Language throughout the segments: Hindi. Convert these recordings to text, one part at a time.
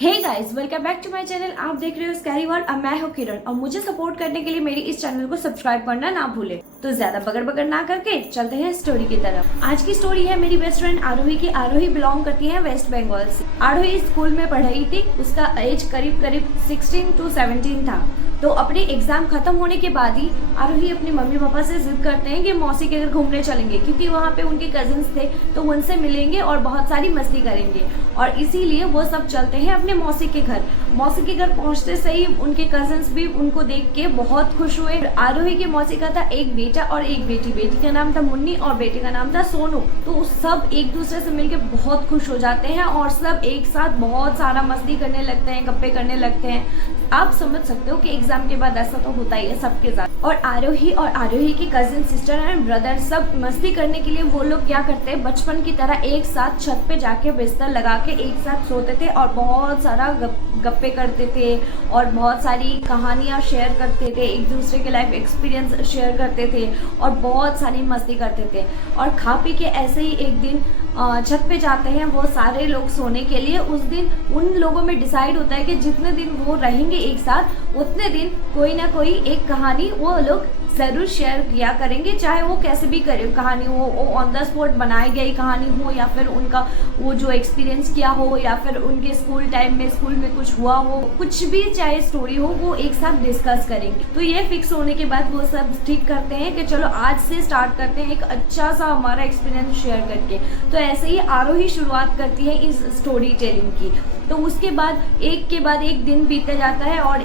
Hey guys, welcome back to my channel. आप देख रहे हो स्कैरी वर्ल्ड और मैं हूँ किरण। और मुझे सपोर्ट करने के लिए मेरी इस चैनल को सब्सक्राइब करना ना भूले। तो ज्यादा बगड़ बगड़ ना करके चलते हैं स्टोरी की तरफ। आज की स्टोरी है मेरी बेस्ट फ्रेंड आरोही की। आरोही बिलोंग करती है वेस्ट बंगाल से। आरोही स्कूल में पढ़ रही थी। उसका एज करीब 16 to 17 था। तो अपने एग्जाम खत्म होने के बाद ही आरोही अपने मम्मी पापा से जिद करते हैं कि मौसी के घर घूमने चलेंगे, क्योंकि वहाँ पे उनके कजिन्स थे तो उनसे मिलेंगे और बहुत सारी मस्ती करेंगे। और इसीलिए वो सब चलते हैं अपने मौसी के घर। मौसी के घर पहुंचते से ही उनके कजिन्स भी उनको देख के बहुत खुश हुए। आरोही के मौसी का था एक बेटा और एक बेटी। बेटी का नाम था मुन्नी और बेटे का नाम था सोनू। तो सब एक दूसरे से मिलके बहुत खुश हो जाते हैं और सब एक साथ बहुत सारा मस्ती करने लगते हैं, गप्पे करने लगते हैं। आप समझ सकते हो कि एग्जाम के बाद ऐसा तो होता ही है सबके साथ। और आरोही की कजिन सिस्टर एंड ब्रदर सब मस्ती करने के लिए वो लोग क्या करते हैं, बचपन की तरह एक साथ छत पे जाके बिस्तर लगा के एक साथ सोते थे और बहुत सारा गप्पे करते थे और बहुत सारी कहानियां शेयर करते थे, एक दूसरे के लाइफ एक्सपीरियंस शेयर करते थे और बहुत सारी मस्ती करते थे। और खा पी के ऐसे ही एक दिन छत पे जाते हैं वो सारे लोग सोने के लिए। उस दिन उन लोगों में डिसाइड होता है कि जितने दिन वो रहेंगे एक साथ उतने दिन कोई ना कोई एक कहानी वो लोग जरूर शेयर किया करेंगे, चाहे वो कैसे भी करे कहानी हो, वो ऑन द स्पॉट बनाई गई कहानी हो या फिर उनका वो जो एक्सपीरियंस किया हो या फिर उनके स्कूल टाइम में स्कूल में कुछ हुआ हो, कुछ भी चाहे स्टोरी हो वो एक साथ डिस्कस करेंगे। तो ये फिक्स होने के बाद वो सब ठीक करते हैं कि चलो आज से स्टार्ट करते हैं एक अच्छा सा हमारा एक्सपीरियंस शेयर करके। तो ऐसे ही आरोही शुरुआत करती है इस स्टोरी टेलिंग की। तो उसके बाद एक दिन बीतता जाता है और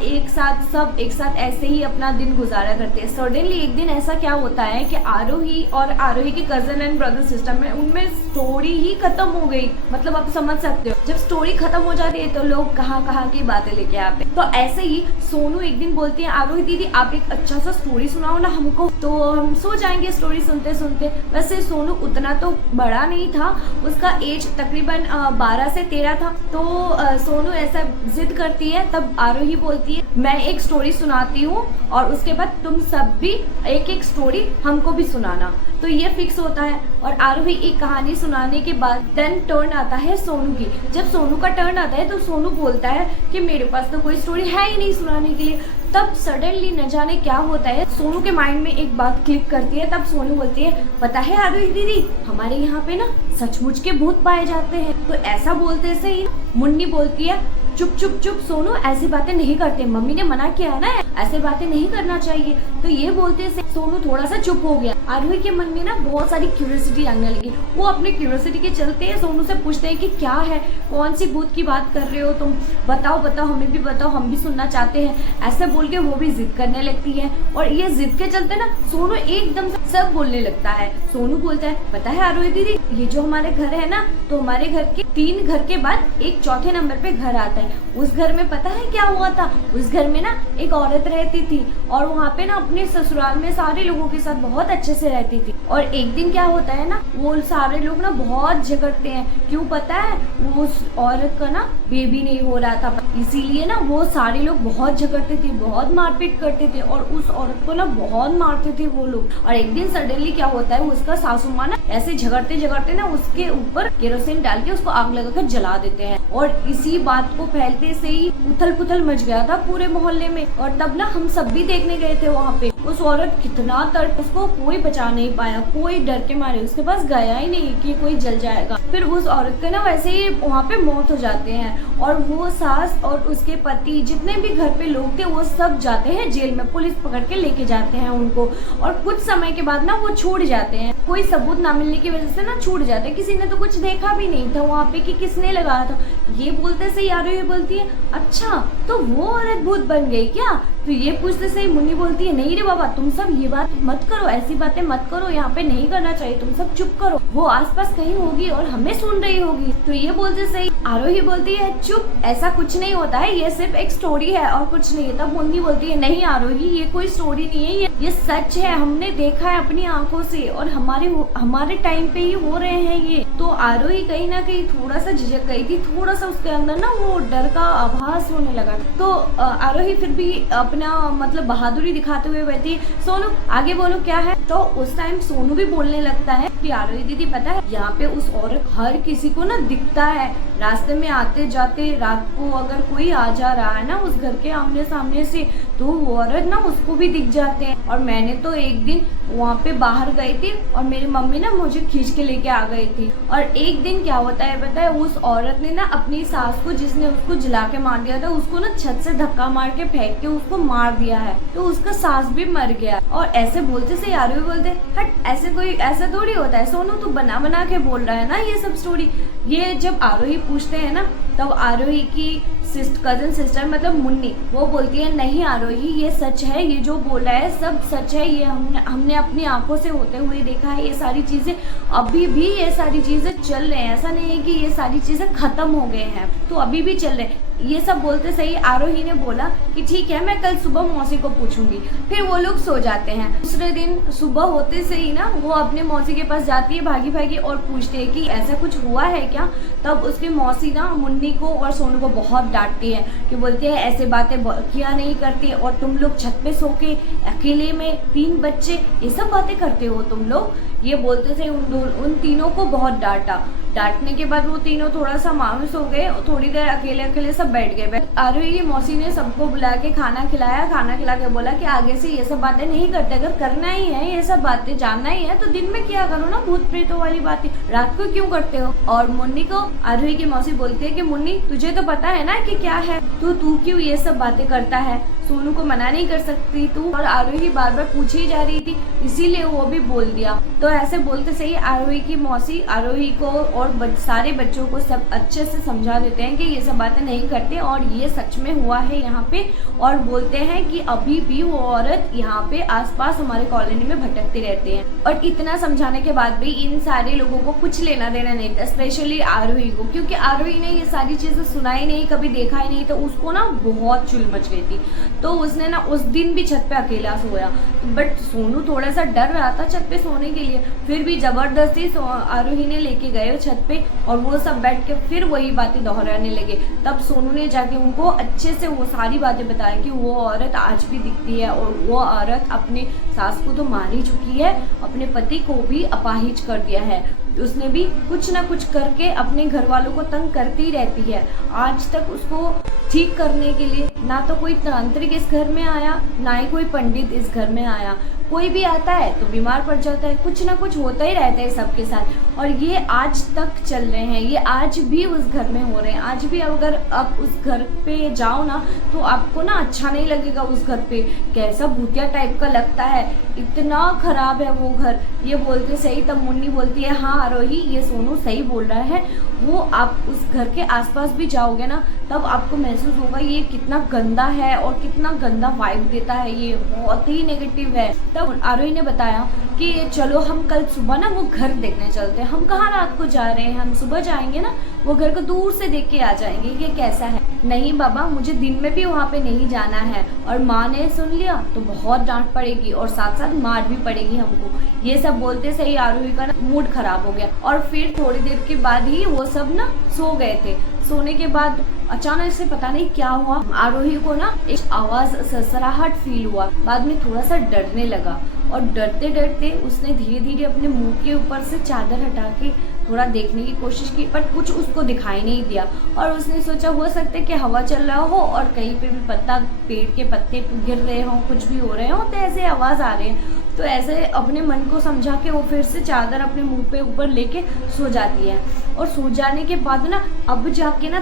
सब एक साथ ऐसे ही अपना दिन गुजारा करते हैं। सडनली एक दिन ऐसा क्या होता है कि आरोही के कजन एंड ब्रदर सिस्टर में उनमें स्टोरी ही खत्म हो गई। मतलब आप समझ सकते हो, जब स्टोरी खत्म हो जाती है तो लोग कहाँ की बातें लेके आते हैं। तो ऐसे ही सोनू एक दिन बोलती है, आरोही दीदी आप एक अच्छा सा स्टोरी सुनाओ ना हमको, तो हम सो जाएंगे स्टोरी सुनते सुनते। वैसे सोनू उतना तो बड़ा नहीं था, उसका एज तकरीबन 12 से 13 था। तो सोनू ऐसा जिद करती है, तब आरोही बोलती है मैं एक स्टोरी सुनाती हूँ और उसके बाद तुम सब भी एक एक स्टोरी हमको भी सुनाना। तो ये फिक्स होता है और आरोही एक कहानी सुनाने के बाद देन टर्न आता है सोनू की। जब सोनू का टर्न आता है तो सोनू बोलता है कि मेरे पास तो कोई स्टोरी है ही नहीं सुनाने के लिए। तब सडनली न जाने क्या होता है, सोनू के माइंड में एक बात क्लिक करती है। तब सोनू बोलती है पता है आरोही दीदी हमारे यहाँ पे ना सचमुच के भूत पाए जाते हैं। तो ऐसा बोलते से ही मुन्नी बोलती है चुप चुप चुप सोनू, ऐसी बातें नहीं करते, मम्मी ने मना किया है ना, ऐसे बातें नहीं करना चाहिए। तो ये बोलते से सोनू थोड़ा सा चुप हो गया। आरोही के मन में ना बहुत सारी क्यूरियोसिटी आने लगी। वो अपने क्यूरियोसिटी के चलते सोनू से पूछते हैं कि क्या है, कौन सी भूत की बात कर रहे हो तुम, बताओ हमें भी बताओ, हम भी सुनना चाहते हैं। ऐसे बोल के वो भी जिद करने लगती है और ये जिद के चलते ना सोनू एकदम से सब बोलने लगता है। सोनू बोलता है पता है आरोही दीदी ये जो हमारे घर है ना, तो हमारे घर के 3 घर के बाद एक चौथे नंबर पे घर आता है। उस घर में पता है क्या हुआ था, उस घर में ना एक औरत रहती थी और वहाँ पे ना अपने ससुराल में सारे लोगों के साथ बहुत अच्छे से रहती थी। और एक दिन क्या होता है ना, वो सारे लोग ना बहुत झगड़ते हैं। क्यों पता है, वो उस औरत का ना बेबी नहीं हो रहा था, इसीलिए ना वो सारे लोग बहुत झगड़ते थे, बहुत मारपीट करते थे और उस औरत को ना बहुत मारते थे वो लोग। और एक दिन सडनली क्या होता है, उसका सासू माँ ना ऐसे झगड़ते झगड़ते ना उसके ऊपर केरोसिन डाल के उसको आग लगाकर जला देते हैं। और इसी बात को फैलते से ही उथल पुथल मच गया था पूरे मोहल्ले में। और तब ना हम सब भी देखने गए थे वहाँ पे। उस औरत कितना तड़प, उसको कोई बचा नहीं पाया, कोई डर के मारे उसके पास गया ही नहीं कि कोई जल जाएगा। फिर उस औरत के ना वैसे ही वहाँ पे मौत हो जाते हैं और वो सास और उसके पति जितने भी घर पे लोग थे वो सब जाते हैं जेल में, पुलिस पकड़ के लेके जाते हैं उनको। और कुछ समय के बाद ना वो छूट जाते हैं, कोई सबूत ना मिलने की वजह से ना छूट जाते हैं। किसी ने तो कुछ देखा भी नहीं था वहाँ पे कि किसने लगाया था। ये बोलते से आरोही बोलती है अच्छा तो वो औरत भूत बन गई क्या। तो ये पूछते से मुन्नी बोलती है नहीं रे बाबा तुम सब ये बात मत करो, ऐसी बातें मत करो, यहाँ पे नहीं करना चाहिए, तुम सब चुप करो, वो आसपास कहीं होगी और हमें सुन रही होगी। तो ये बोलते से आरोही बोलती है चुप, ऐसा कुछ नहीं होता है, ये सिर्फ एक स्टोरी है और कुछ नहीं है। तब मुन्नी बोलती है नहीं आरोही ये कोई स्टोरी नहीं है, ये सच है, हमने देखा है अपनी आंखों से और हमारे टाइम पे ही हो रहे हैं ये। तो आरोही कहीं ना कहीं थोड़ा सा झिझक गई थी, थोड़ा सा उसके अंदर ना वो डर का आभास होने लगा। तो आरोही फिर भी अपना मतलब बहादुरी दिखाते हुए बैठी, सोनू आगे बोलो क्या है। तो उस टाइम सोनू भी बोलने लगता है कि आरोही दीदी पता है यहाँ पे उस औरत हर किसी को ना दिखता है, रास्ते में आते जाते रात को अगर कोई आ जा रहा है ना उस घर के आमने सामने से, तो वो औरत ना उसको भी दिख जाते हैं। और मैंने तो एक दिन वहाँ पे बाहर गई थी और मेरी मम्मी ना मुझे खींच के लेके आ गई थी। और एक दिन क्या होता है पता है, उस औरत ने ना अपनी सास को, जिसने उसको जला के मार दिया था, उसको ना छत से धक्का मार के फेंक के उसको मार दिया है, तो उसका सास भी मर गया। और ऐसे बोलते से यार भी बोलते हट, ऐसे कोई ऐसा थोड़ी होता है, सोनू तू बना बना के बोल रहा है ना ये सब स्टोरी। ये जब आरोही पूछते हैं ना, तब आरोही की कजन सिस्टर मतलब मुन्नी, वो बोलती है नहीं आरोही ये सच है, ये जो बोल रहा है सब सच है, ये हमने अपनी आंखों से होते हुए देखा है, ये सारी चीजें अभी भी ये सारी चीजें चल रहे हैं, ऐसा नहीं है कि ये सारी चीजें खत्म हो गए हैं, तो अभी भी चल रहे हैं। ये सब बोलते सही आरोही ने बोला कि ठीक है मैं कल सुबह मौसी को पूछूंगी। फिर वो लोग सो जाते हैं। दूसरे दिन सुबह होते से ही ना वो अपने मौसी के पास जाती है भागी भागी और पूछती है कि ऐसा कुछ हुआ है क्या। तब उसकी मौसी ना मुन्नी को और सोनू को बहुत डांटती है कि बोलती है ऐसे बातें किया नहीं करती, और तुम लोग छत पे सो के अकेले में 3 बच्चे ये सब बातें करते हो तुम लोग। ये बोलते थे उन तीनों को बहुत डांटा। डांटने के बाद वो तीनों थोड़ा सा मायूस हो गए, थोड़ी देर अकेले अकेले सब बैठ गए। आरोही की मौसी ने सबको बुला के खाना खिलाया, खाना खिला के बोला कि आगे से ये सब बातें नहीं करते, अगर करना ही है ये सब बातें जानना ही है तो दिन में किया करो ना, भूत प्रेतों वाली बातें रात को क्यों करते हो। और मुन्नी को आरोही की मौसी बोलती है कि मुन्नी तुझे तो पता है ना कि क्या है, तू क्यों ये सब बातें करता है, सोनू को मना नहीं कर सकती तू। और आरोही बार बार पूछी ही जा रही थी, इसीलिए वो भी बोल दिया। तो ऐसे बोलते सही आरोही की मौसी आरोही को और सारे बच्चों को सब अच्छे से समझा देते हैं कि ये सब बातें नहीं करते और ये सच में हुआ है यहाँ पे। और बोलते हैं कि अभी भी वो औरत यहाँ पे आसपास हमारे कॉलोनी में भटकते रहते हैं। और इतना समझाने के बाद भी इन सारे लोगों को कुछ लेना देना नहीं था, स्पेशली आरोही को, क्योंकि आरोही ने ये सारी चीजें सुनाई नहीं, कभी देखा ही नहीं, तो उसको ना बहुत चुल मच गई थी। तो उसने ना उस दिन भी छत पे अकेला सोया। बट सोनू थोड़ा सा डर रहा था छत पे सोने के लिए, फिर भी जबरदस्ती आरोही ने लेके गए छत पे और वो सब बैठ के फिर वही बातें दोहराने लगे। तब सोनू ने जाके उनको अच्छे से वो सारी बातें बताया कि वो औरत आज भी दिखती है और वो औरत अपने सास को तो मार ही चुकी है, अपने पति को भी अपाहिज कर दिया है, उसने भी कुछ ना कुछ करके अपने घर वालों को तंग करती रहती है। आज तक उसको ठीक करने के लिए ना तो कोई तांत्रिक इस घर में आया, ना ही कोई पंडित इस घर में आया। कोई भी आता है तो बीमार पड़ जाता है, कुछ ना कुछ होता ही रहता है सबके साथ। और ये आज तक चल रहे हैं, ये आज भी उस घर में हो रहे हैं। आज भी अगर आप उस घर पे जाओ ना तो आपको ना अच्छा नहीं लगेगा। उस घर पे कैसा भूतिया टाइप का लगता है, इतना खराब है वो घर। ये बोलते सही, तब मुन्नी बोलती है हाँ आरोही ये सोनू सही बोल रहा है, वो आप उस घर के आसपास भी जाओगे ना तब आपको महसूस होगा ये कितना गंदा है और कितना गंदा वाइब देता है, ये बहुत ही नेगेटिव है। तब आरोही ने बताया कि चलो हम कल सुबह ना वो घर देखने चलते हैं। हम कहाँ रात को जा रहे हैं, हम सुबह जाएंगे ना, वो घर को दूर से देख के आ जाएंगे कि कैसा है। नहीं बाबा मुझे दिन में भी वहाँ पे नहीं जाना है, और माँ ने सुन लिया तो बहुत डांट पड़ेगी और साथ साथ मार भी पड़ेगी हमको। ये सब बोलते सही आरोही का ना मूड खराब हो गया। और फिर थोड़ी देर के बाद ही वो सब ना सो गए थे। सोने के बाद अचानक से पता नहीं क्या हुआ, आरोही को ना एक आवाज सरसराहट फील हुआ। बाद में थोड़ा सा डरने लगा और डरते डरते उसने धीरे धीरे अपने मुंह के ऊपर से चादर हटा के थोड़ा देखने की कोशिश की, बट कुछ उसको दिखाई नहीं दिया। और उसने सोचा हो सकता है कि हवा चल रहा हो और कहीं पे भी पत्ता, पेड़ के पत्ते गिर रहे हो, कुछ भी हो रहे हो, तो ऐसे आवाज आ रहे हैं। तो ऐसे अपने मन को समझा के वो फिर से चादर अपने मुंह पे ऊपर लेके सो जाती है। और सो जाने के बाद ना अब जाके ना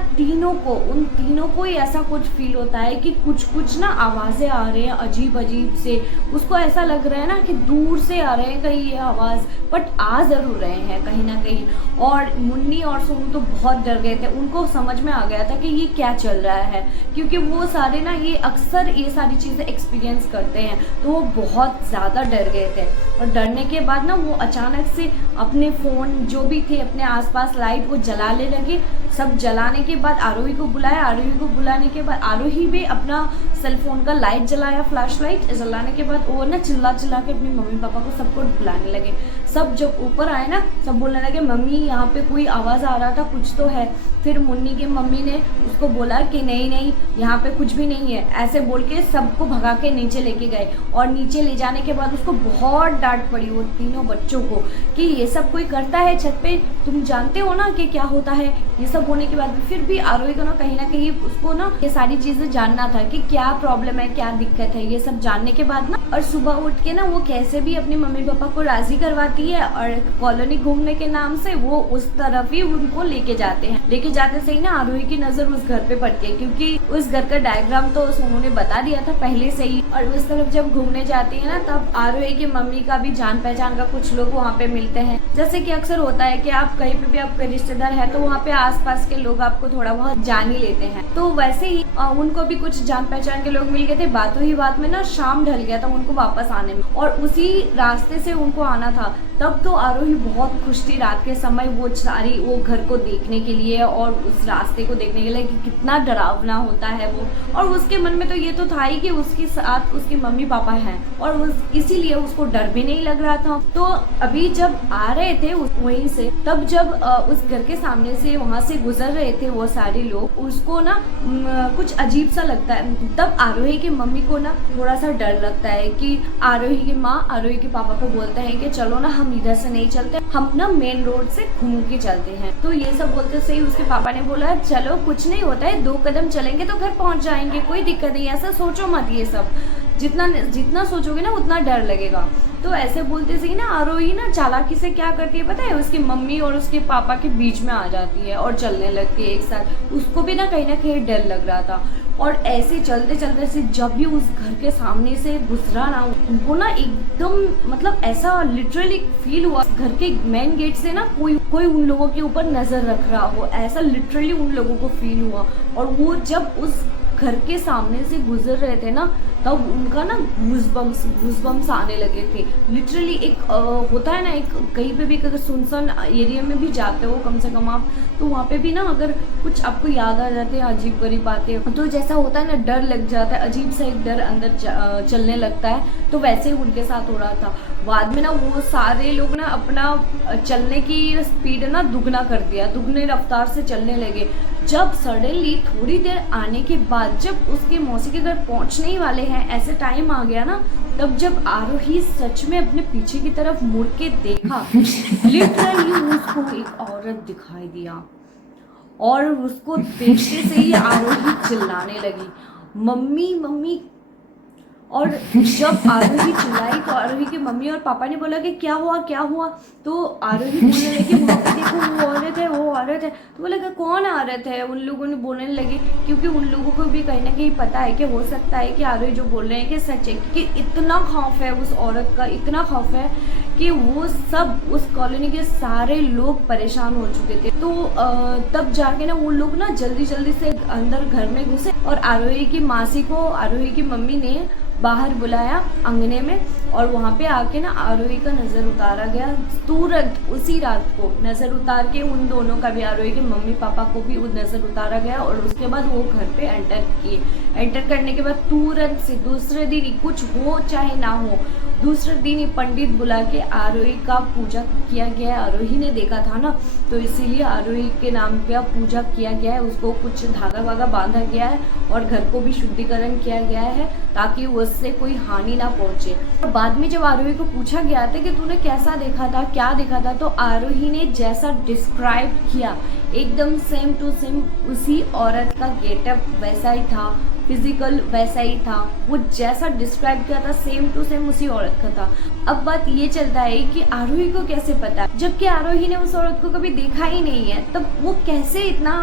उन तीनों को ही ऐसा कुछ फील होता है कि कुछ ना आवाजें आ रहे हैं अजीब अजीब से। उसको ऐसा लग रहा है ना कि दूर से आ रहे हैं कहीं ये आवाज, बट आ जरूर रहे हैं कहीं ना कहीं। और मुन्नी और सोनू तो बहुत डर गए थे, उनको समझ में आ गया था कि ये क्या चल रहा है, क्योंकि वो सारे ना ये अक्सर ये सारी चीजें एक्सपीरियंस करते हैं, तो वो बहुत ज्यादा डर गए थे। और डरने के बाद ना वो अचानक से अपने फोन जो भी थे अपने आसपास लाइट वो जलाने लगे। सब जलाने के बाद आरोही को बुलाया, आरोही को बुलाने के बाद आरोही भी अपना सेल फोन का लाइट जलाया, फ्लैश लाइट जलाने के बाद वो ना चिल्ला चिल्ला के अपनी मम्मी पापा को सबको बुलाने लगे। सब जब ऊपर आए ना सब बोलने लगे मम्मी यहाँ पे कोई आवाज़ आ रहा था, कुछ तो है। फिर मुन्नी की मम्मी ने उसको उसको बोला कि नहीं नहीं यहाँ पे कुछ भी नहीं है, ऐसे बोल के सबको भगा के नीचे लेके गए। और नीचे ले जाने के बाद उसको बहुत डांट पड़ी वो तीनों बच्चों को कि ये सब कोई करता है छत पे, तुम जानते हो ना कि क्या होता है। ये सब होने के बाद भी फिर भी आरोही को ना कहीं उसको ना ये सारी चीजें जानना था कि क्या प्रॉब्लम है, क्या दिक्कत है। ये सब जानने के बाद ना और सुबह उठ के ना वो कैसे भी अपने मम्मी पापा को राजी करवाती है और कॉलोनी घूमने के नाम से वो उस तरफ ही उनको लेके जाते हैं। लेके जाते सही ना आरोही की नजर उस घर पे पड़ती है, क्योंकि उस घर का डायग्राम तो उन्होंने बता दिया था पहले से ही। और उस तरफ जब घूमने जाती है ना तब आरोही की मम्मी का भी जान पहचान का कुछ लोग वहाँ पे मिलते हैं। जैसे कि अक्सर होता है कि आप कहीं पे भी आपके रिश्तेदार है तो वहाँ पे आसपास के लोग आपको थोड़ा बहुत जान ही लेते हैं। तो वैसे ही उनको भी कुछ जान पहचान के लोग मिल गए थे। बातों ही बात में ना शाम ढल गया था उनको वापस आने में, और उसी रास्ते से उनको आना था। तब तो आरोही बहुत खुश थी रात के समय वो घर को देखने के लिए और उस रास्ते को देखने के लिए कि कितना डरावना होता है वो। और उसके मन में तो ये तो था ही कि उसके साथ उसके मम्मी पापा हैं और इसीलिए उसको डर भी नहीं लग रहा था। तो अभी जब आ रहे थे वहीं से, तब जब उस घर के सामने से वहां से गुजर रहे थे वो सारे लोग, उसको ना कुछ अजीब सा लगता है। तब आरोही की मम्मी को ना थोड़ा सा डर लगता है कि आरोही की माँ आरोही के पापा को बोलते हैं कि चलो ना हम इधर से नहीं चलते, हम ना मेन रोड से घूम के चलते हैं। तो ये सब बोलते सही उसके पापा ने बोला चलो कुछ नहीं होता है, 2 कदम चलेंगे तो घर पहुंच जाएंगे, कोई दिक्कत नहीं, ऐसा सोचो मत, ये सब जितना सोचोगे ना उतना डर लगेगा। तो ऐसे बोलते सही ना आरोही ना चालाकी से क्या करती है पता है, उसकी मम्मी और उसके पापा के बीच में आ जाती है और चलने लगती है एक साथ। उसको भी ना कहीं डर लग रहा था। और ऐसे चलते चलते से जब भी उस घर के सामने से गुजरा ना, उनको ना एकदम मतलब ऐसा लिटरली फील हुआ घर के मेन गेट से ना कोई उन लोगों के ऊपर नजर रख रहा हो, ऐसा लिटरली उन लोगों को फील हुआ। और वो जब उस घर के सामने से गुजर रहे थे ना तब उनका ना गूज़बम्स आने लगे थे। लिटरली एक होता है ना, एक कहीं पे भी अगर सुनसान एरिया में भी जाते हो कम से कम आप, तो वहाँ पे भी ना अगर कुछ आपको याद आ जाते हैं अजीब गरीब बातें, तो जैसा होता है ना डर लग जाता है, अजीब सा एक डर अंदर चलने लगता है। तो वैसे ही उनके साथ हो रहा था। बाद में ना वो सारे लोग ना अपना चलने की स्पीड ना दुगना कर दिया, दुगने रफ्तार से चलने लगे। जब सडनली थोड़ी देर आने के बाद जब उसके मौसी के घर पहुंचने ही वाले हैं, ऐसे टाइम आ गया ना, तब जब आरोही सच में अपने पीछे की तरफ मुड़ के देखा, लिटरली उसको एक औरत दिखाई दिया। और उसको देखते से ही आरोही चिल्लाने लगी, मम्मी मम्मी। और जब आरोही चिल्लाई तो आरोही की मम्मी और पापा ने बोला कि क्या हुआ। तो आरोही बोलने लगी वहाँ पे देखो वो औरत है। तो बोला कि कौन औरत है, उन लोगों ने बोलने लगे, क्योंकि उन लोगों को भी कहीं ना कहीं पता है कि हो सकता है कि आरोही जो बोल रहे हैं कि सच है, क्योंकि इतना खौफ है उस औरत का, इतना खौफ है कि वो सब उस कॉलोनी के सारे लोग परेशान हो चुके थे। तो तब जाके ना वो लोग ना जल्दी से अंदर घर में घुसे और आरोही की मासी को आरोही की मम्मी ने बाहर बुलाया अंगने में। और वहाँ पे आके ना आरोही का नज़र उतारा गया, तुरंत उसी रात को नज़र उतार के उन दोनों का भी, आरोही के मम्मी पापा को भी नज़र उतारा गया। और उसके बाद वो घर पे एंटर करने के बाद तुरंत से दूसरे दिन ही, कुछ हो चाहे ना हो, दूसरे दिन ही पंडित बुला के आरोही का पूजा किया गया है। आरोही ने देखा था ना, तो इसीलिए आरोही के नाम पे पूजा किया गया है, उसको कुछ धागा वागा बांधा गया है और घर को भी शुद्धिकरण किया गया है ताकि उससे कोई हानि ना पहुंचे। और बाद में जब आरोही को पूछा गया था कि तूने कैसा देखा था, क्या देखा था, तो आरोही ने जैसा डिस्क्राइब किया एकदम सेम टू सेम उसी औरत का गेटअप वैसा ही था, फिजिकल वैसा ही था, वो जैसा डिस्क्राइब किया था सेम टू सेम उसी औरत का था। अब बात ये चलता है कि आरोही को कैसे पता, जबकि आरोही ने उस औरत को कभी देखा ही नहीं है, तब वो कैसे इतना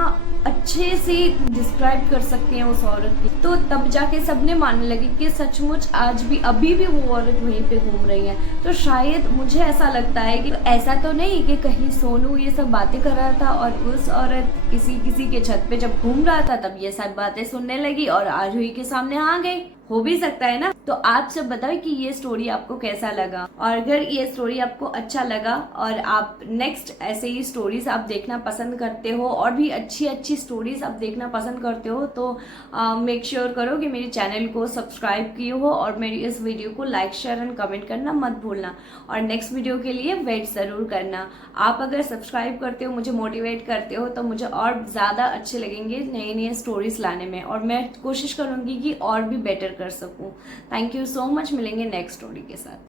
अच्छे से डिस्क्राइब कर सकते हैं उस औरत की। तो तब जाके सबने मानने लगे कि सचमुच अभी भी वो औरत वहीं पे घूम रही है। तो शायद मुझे ऐसा लगता है कि ऐसा तो नहीं कि कहीं सोनू ये सब बातें कर रहा था और उस औरत किसी के छत पे जब घूम रहा था तब ये सब बातें सुनने लगी और आरोही के सामने आ गई। हो भी सकता है ना। तो आप सब बताओ कि ये स्टोरी आपको कैसा लगा, और अगर ये स्टोरी आपको अच्छा लगा और आप नेक्स्ट ऐसे ही स्टोरीज आप देखना पसंद करते हो और भी अच्छी अच्छी स्टोरीज आप देखना पसंद करते हो तो मेक श्योर करो कि मेरे चैनल को सब्सक्राइब किए हो और मेरी इस वीडियो को लाइक शेयर एंड कमेंट करना मत भूलना, और नेक्स्ट वीडियो के लिए वेट ज़रूर करना। आप अगर सब्सक्राइब करते हो, मुझे मोटिवेट करते हो, तो मुझे और ज़्यादा अच्छे लगेंगे नई नई स्टोरीज लाने में, और मैं कोशिश करूँगी कि और भी बेटर कर सकूँ। Thank you so much. मिलेंगे नेक्स्ट स्टोरी के साथ।